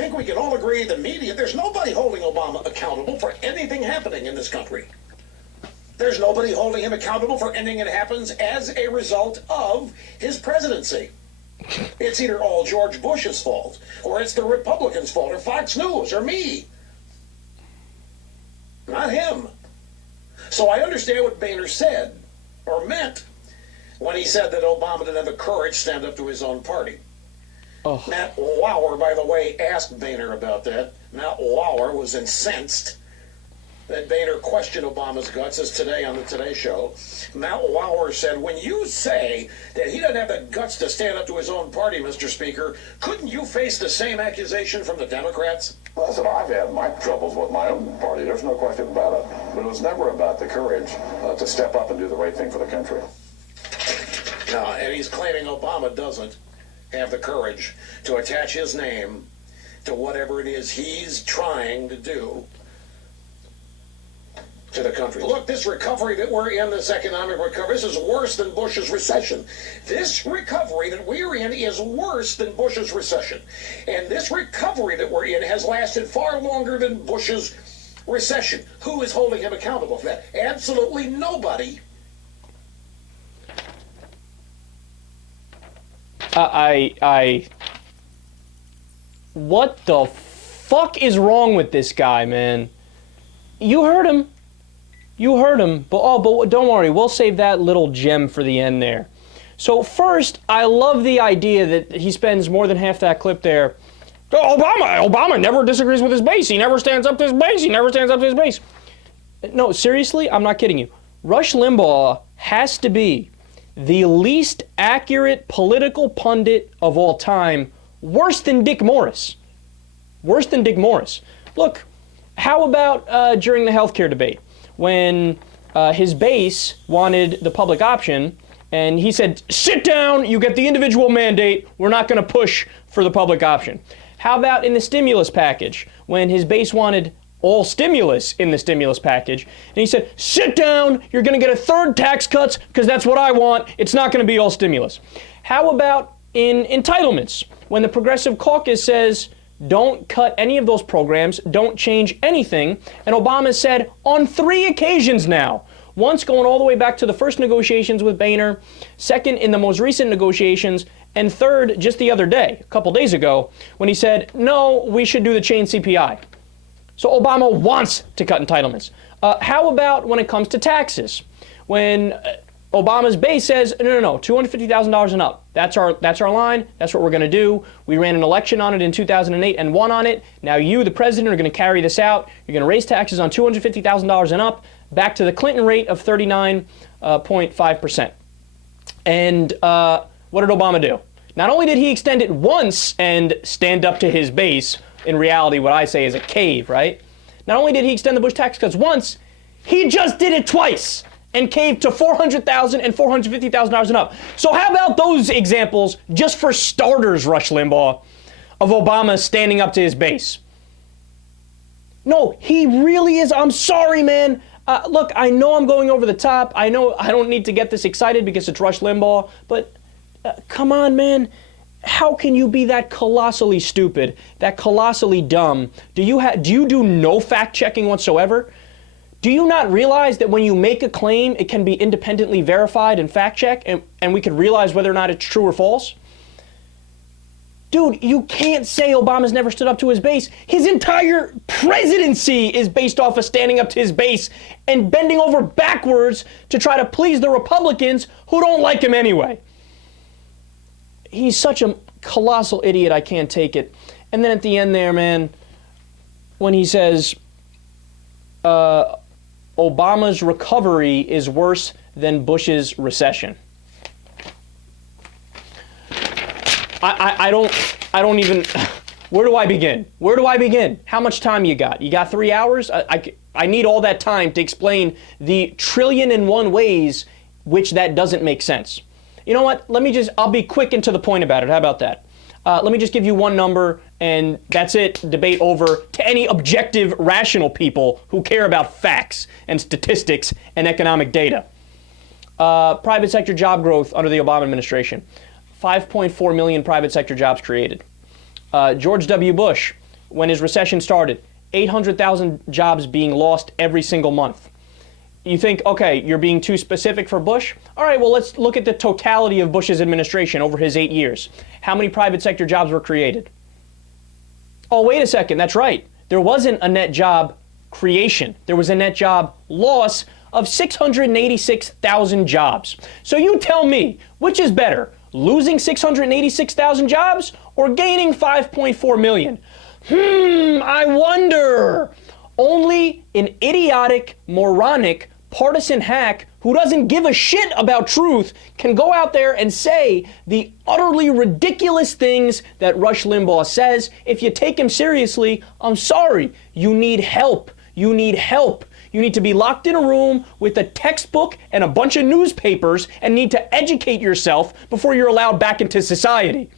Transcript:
think we can all agree the media, there's nobody holding Obama accountable for anything happening in this country. There's nobody holding him accountable for anything that happens as a result of his presidency. It's either all George Bush's fault, or it's the Republicans' fault, or Fox News, or me. Not him. So I understand what Boehner said, or meant, when he said that Obama didn't have the courage to stand up to his own party. Oh. Matt Lauer, by the way, asked Boehner about that. Matt Lauer was incensed that Boehner questioned Obama's guts, as today on the Today Show. Matt Lauer said, when you say that he doesn't have the guts to stand up to his own party, Mr. Speaker, couldn't you face the same accusation from the Democrats? Listen, I've had my troubles with my own party. There's no question about it. But it was never about the courage to step up and do the right thing for the country. No, and he's claiming Obama doesn't have the courage to attach his name to whatever it is he's trying to do to the country. Look, this recovery that we're in, this economic recovery, this is worse than Bush's recession. This recovery that we're in is worse than Bush's recession. And this recovery that we're in has lasted far longer than Bush's recession. Who is holding him accountable for that? Absolutely nobody. What the fuck is wrong with this guy, man? You heard him. You heard him. But don't worry, we'll save that little gem for the end there. So first, I love the idea that he spends more than half that clip there. Obama never disagrees with his base. He never stands up to his base. He never stands up to his base. No, seriously, I'm not kidding you. Rush Limbaugh has to be the least accurate political pundit of all time, worse than Dick Morris. Worse than Dick Morris. Look, how about during the healthcare debate, when his base wanted the public option, and he said, sit down, you get the individual mandate, we're not going to push for the public option. How about in the stimulus package, when his base wanted all stimulus in the stimulus package, and he said, sit down, you're going to get a third tax cuts because that's what I want, it's not going to be all stimulus. How about in entitlements, when the Progressive Caucus says, don't cut any of those programs, don't change anything, and Obama said on 3 occasions now, once going all the way back to the first negotiations with Boehner, second in the most recent negotiations, and third just the other day, a couple days ago, when he said, no, we should do the chain CPI. So Obama wants to cut entitlements. How about when it comes to taxes? When Obama's base says, no, $250,000 and up. That's our line. That's what we're going to do. We ran an election on it in 2008 and won on it. Now you, the president, are going to carry this out. You're going to raise taxes on $250,000 and up, back to the Clinton rate of 39.5%. And what did Obama do? Not only did he extend it once and stand up to his base, in reality what I say is a cave, right? Not only did he extend the Bush tax cuts once, he just did it twice and caved to $400,000 and $450,000 and up. So how about those examples, just for starters, Rush Limbaugh, of Obama standing up to his base? No, he really is. I'm sorry, man. Look, I know I'm going over the top. I know I don't need to get this excited because it's Rush Limbaugh, but come on, man. How can you be that colossally stupid, that colossally dumb? Do you do no fact-checking whatsoever? Do you not realize that when you make a claim, it can be independently verified and fact-checked, and we can realize whether or not it's true or false? Dude, you can't say Obama's never stood up to his base. His entire presidency is based off of standing up to his base and bending over backwards to try to please the Republicans who don't like him anyway. He's such a colossal idiot, I can't take it. And then at the end there, man, when he says Obama's recovery is worse than Bush's recession. I don't even, where do I begin? Where do I begin? How much time you got? You got 3 hours? I need all that time to explain the 1,000,001 ways which that doesn't make sense. You know what? I'll be quick and to the point about it. How about that? Let me just give you one number, and that's it. Debate over to any objective, rational people who care about facts and statistics and economic data. Private sector job growth under the Obama administration. 5.4 million private sector jobs created. George W. Bush, when his recession started, 800,000 jobs being lost every single month. You think, okay, you're being too specific for Bush? All right, well, let's look at the totality of Bush's administration over his 8 years. How many private sector jobs were created? Oh, wait a second, that's right. There wasn't a net job creation. There was a net job loss of 686,000 jobs. So you tell me, which is better, losing 686,000 jobs or gaining 5.4 million? I wonder. Only an idiotic, moronic, partisan hack who doesn't give a shit about truth can go out there and say the utterly ridiculous things that Rush Limbaugh says. If you take him seriously, I'm sorry, you need help. You need help. You need to be locked in a room with a textbook and a bunch of newspapers and need to educate yourself before you're allowed back into society.